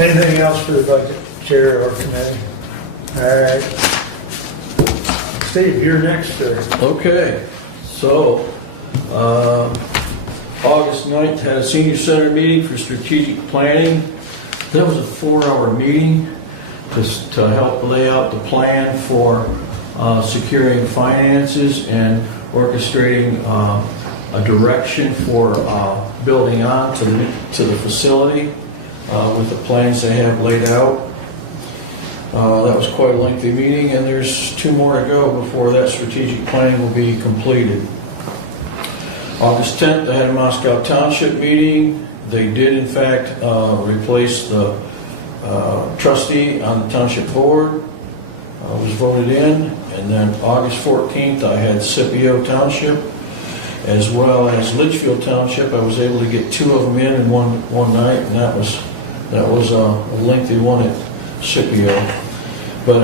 Anything else for the budget, chair or committee? All right. Steve, you're next, sir. Okay, so August 9th had a senior center meeting for strategic planning. That was a 4-hour meeting just to help lay out the plan for securing finances and orchestrating a direction for building on to the facility with the plans they have laid out. That was quite a lengthy meeting, and there's 2 more to go before that strategic plan will be completed. August 10th, they had a Moscow Township meeting. They did, in fact, replace the trustee on the Township board. Was voted in. And then August 14th, I had Scipio Township, as well as Litchfield Township. I was able to get 2 of them in one night, and that was a lengthy one at Scipio. But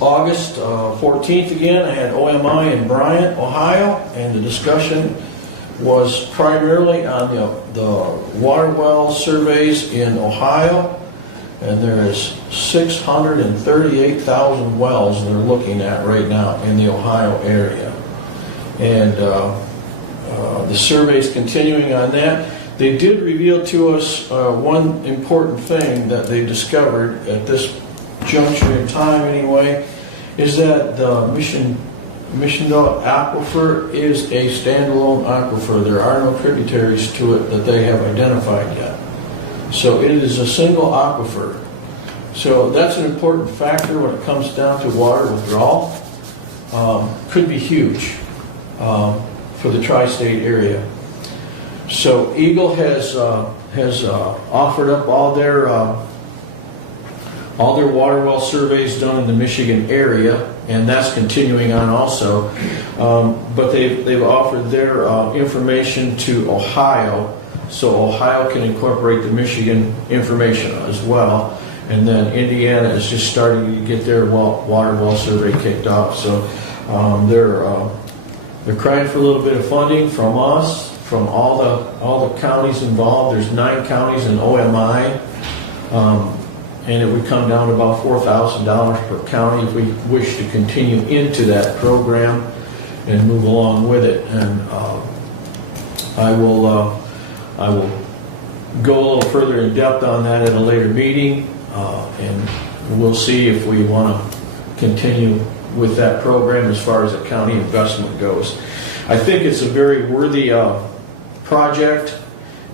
August 14th again, I had OMI-Bryan, Ohio, and the discussion was primarily on the water well surveys in Ohio, and there is 638,000 wells they're looking at right now in the Ohio area. And the survey is continuing on that. They did reveal to us one important thing that they discovered at this juncture in time anyway, is that the Mission-Dog Aquifer is a standalone aquifer. There are no tributaries to it that they have identified yet. So it is a single aquifer. So that's an important factor when it comes down to water withdrawal. Could be huge for the tri-state area. So Eagle has offered up all their water well surveys done in the Michigan area, and that's continuing on also. But they've offered their information to Ohio, so Ohio can incorporate the Michigan information as well. And then Indiana is just starting to get their water well survey kicked off. So they're crying for a little bit of funding from us, from all the counties involved. There's 9 counties in OMI, and it would come down to about $4,000 per county if we wish to continue into that program and move along with it. And I will go a little further in depth on that at a later meeting, and we'll see if we want to continue with that program as far as the county investment goes. I think it's a very worthy project.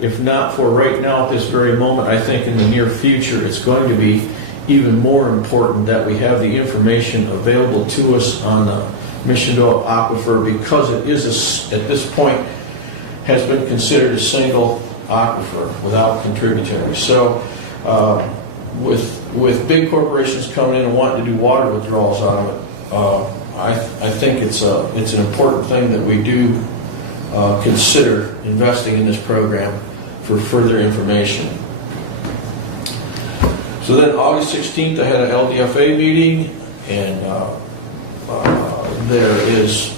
If not for right now at this very moment, I think in the near future it's going to be even more important that we have the information available to us on the Mission-Dog Aquifer, because it is at this point has been considered a single aquifer without contributaries. So with big corporations coming in and wanting to do water withdrawals out of it, I think it's an important thing that we do consider investing in this program for further information. So then August 16th, I had an LDFA meeting, and there is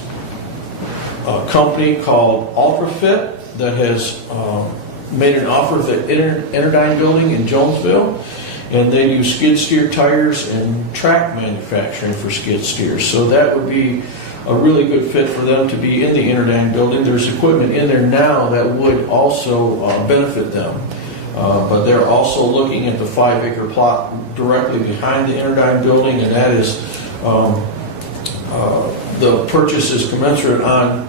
a company called Ultrafit that has made an offer of the Interdyne building in Jonesville, and they do skid steer tires and track manufacturing for skid steers. So that would be a really good fit for them to be in the Interdyne building. There's equipment in there now that would also benefit them. But they're also looking at the 5-acre plot directly behind the Interdyne building, and that is the purchase is commensurate on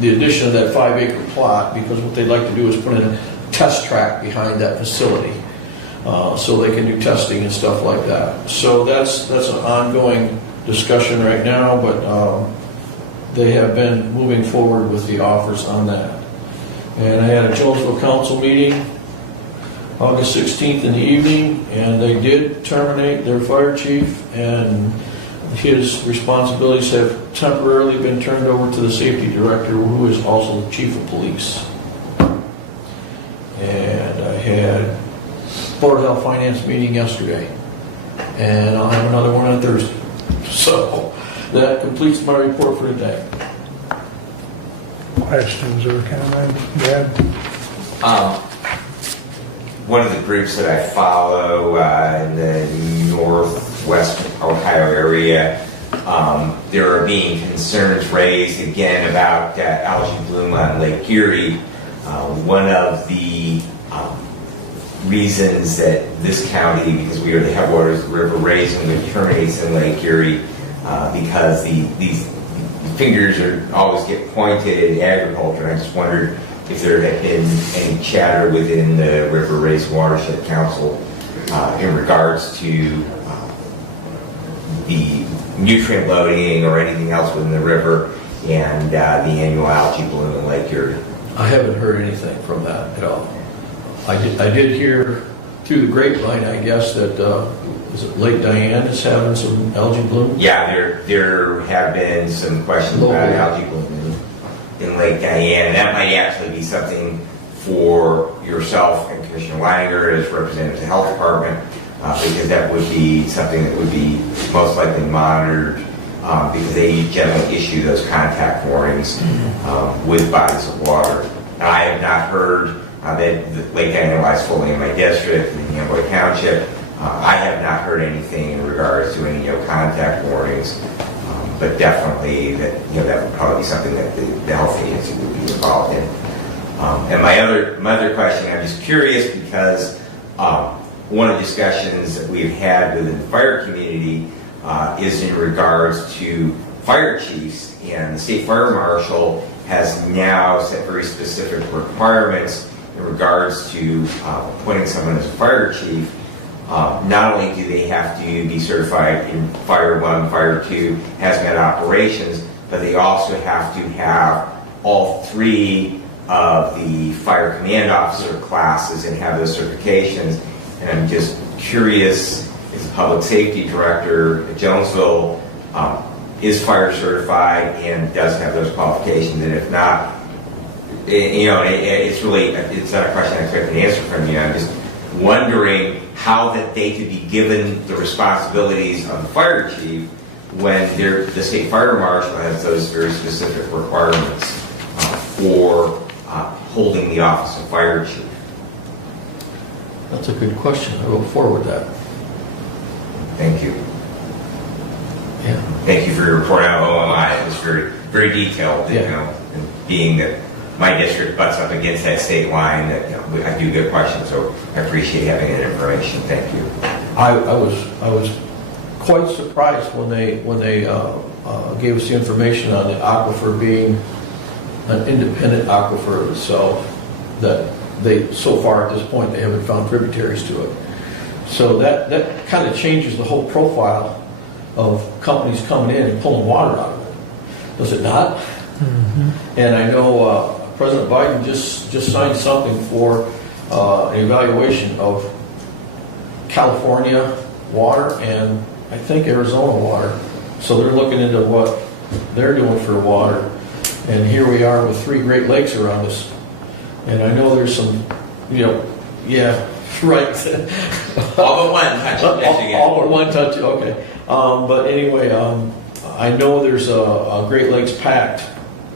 the addition of that 5-acre plot, because what they'd like to do is put in a test track behind that facility so they can do testing and stuff like that. So that's an ongoing discussion right now, but they have been moving forward with the offers on that. And I had a Jonesville Council meeting August 16th in the evening, and they did terminate their fire chief, and his responsibilities have temporarily been turned over to the safety director, who is also the chief of police. And I had Board of Health Finance meeting yesterday, and I'll have another one on Thursday. So that completes my report for today. Questions or comments, Brad? one of the groups that I follow in the northwest Ohio area, there are being concerns raised again about algae bloom on Lake Erie. One of the reasons that this county, because we are the headwaters of the River Raisin, which terminates in Lake Erie, because these fingers always get pointed in agriculture. And I just wondered if there had been any chatter within the River Raisin Watershed Council in regards to the nutrient loading or anything else within the river and the annual algae bloom in Lake Erie. I haven't heard anything from that at all. I did hear through the grapevine, I guess, that is it Lake Diane is having some algae bloom? Yeah, there have been some questions about algae bloom in Lake Diane. That might actually be something for yourself and Commissioner Leininger as representatives of the health department, because that would be something that would be most likely monitored, because they generally issue those contact warnings with bodies of water. I have not heard that Lake Diane lies fully in my district, in Amboy Township. I have not heard anything in regards to any contact warnings, but definitely that would probably be something that the health agency would be involved in. And my other question, I'm just curious because one of the discussions that we've had within the fire community is in regards to fire chiefs, and the state fire marshal has now set very specific requirements in regards to appointing someone as a fire chief. Not only do they have to be certified in Fire 1, Fire 2, hazmat operations, but they also have to have all 3 of the fire command officer classes and have those certifications. And I'm just curious, as a public safety director at Jonesville, is fire certified and does have those qualifications? And if not, it's not a question I expect an answer from you. I'm just wondering how that they could be given the responsibilities of the fire chief when the state fire marshal has those very specific requirements for holding the office of fire chief. That's a good question. I will forward that. Thank you. Yeah. Thank you for your report on OMI. It was very, very detailed. Yeah. And being that my district butts up against that state line, that I do get questions, so I appreciate having that information. Thank you. I was quite surprised when they gave us the information on the aquifer being an independent aquifer itself, that they, so far at this point, they haven't found tributaries to it. So that kind of changes the whole profile of companies coming in and pulling water out of it. Does it not? Mm-hmm. And I know President Biden just signed something for an evaluation of California water and I think Arizona water. So they're looking into what they're doing for water. And here we are with 3 Great Lakes around us. And I know there's some, yeah, right. All but one touch. All but one touch, okay. But anyway, I know there's a Great Lakes Pact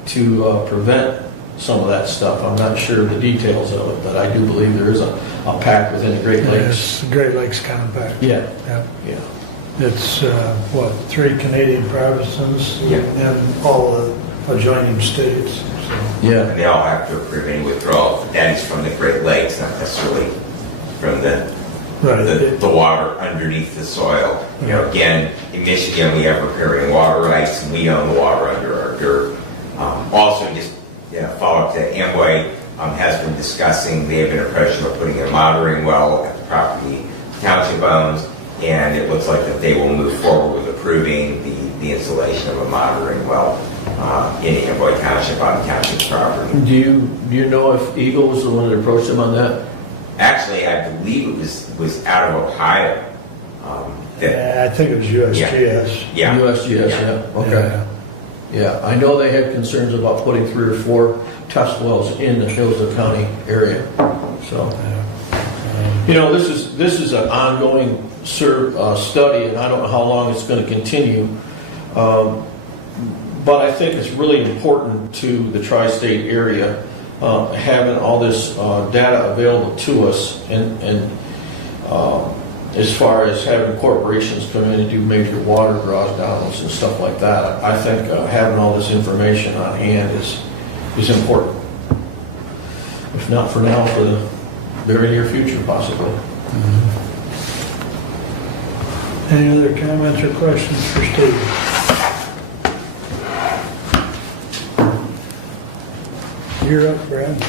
to prevent some of that stuff. I'm not sure the details of it, but I do believe there is a pact within the Great Lakes. Yes, Great Lakes Compact. Yeah. Yeah. It's, 3 Canadian provinces and all the adjoining states. So. Yeah. And they all have to approve any withdrawal. That is from the Great Lakes, not necessarily from the water underneath the soil. Again, in Michigan, we have riparian water rights, and we own the water under our dirt. Also, just follow up to Amboy has been discussing, they have been approached about putting a monitoring well at the property Township owns, and it looks like that they will move forward with approving the installation of a monitoring well in Amboy Township on the Township's property. Do you know if Eagle was the one that approached them on that? Actually, I believe it was out of Ohio. I think it was USGS. Yeah. USGS, yeah. Okay. Yeah, I know they had concerns about putting 3 or 4 test wells in the Hillsdale County area. So, this is an ongoing study, and I don't know how long it's going to continue. But I think it's really important to the tri-state area having all this data available to us, and as far as having corporations come in and do major water draws downs and stuff like that, I think having all this information on hand is important. If not for now, for the very near future, possibly. Any other comments or questions for Steve? You're up, Brad.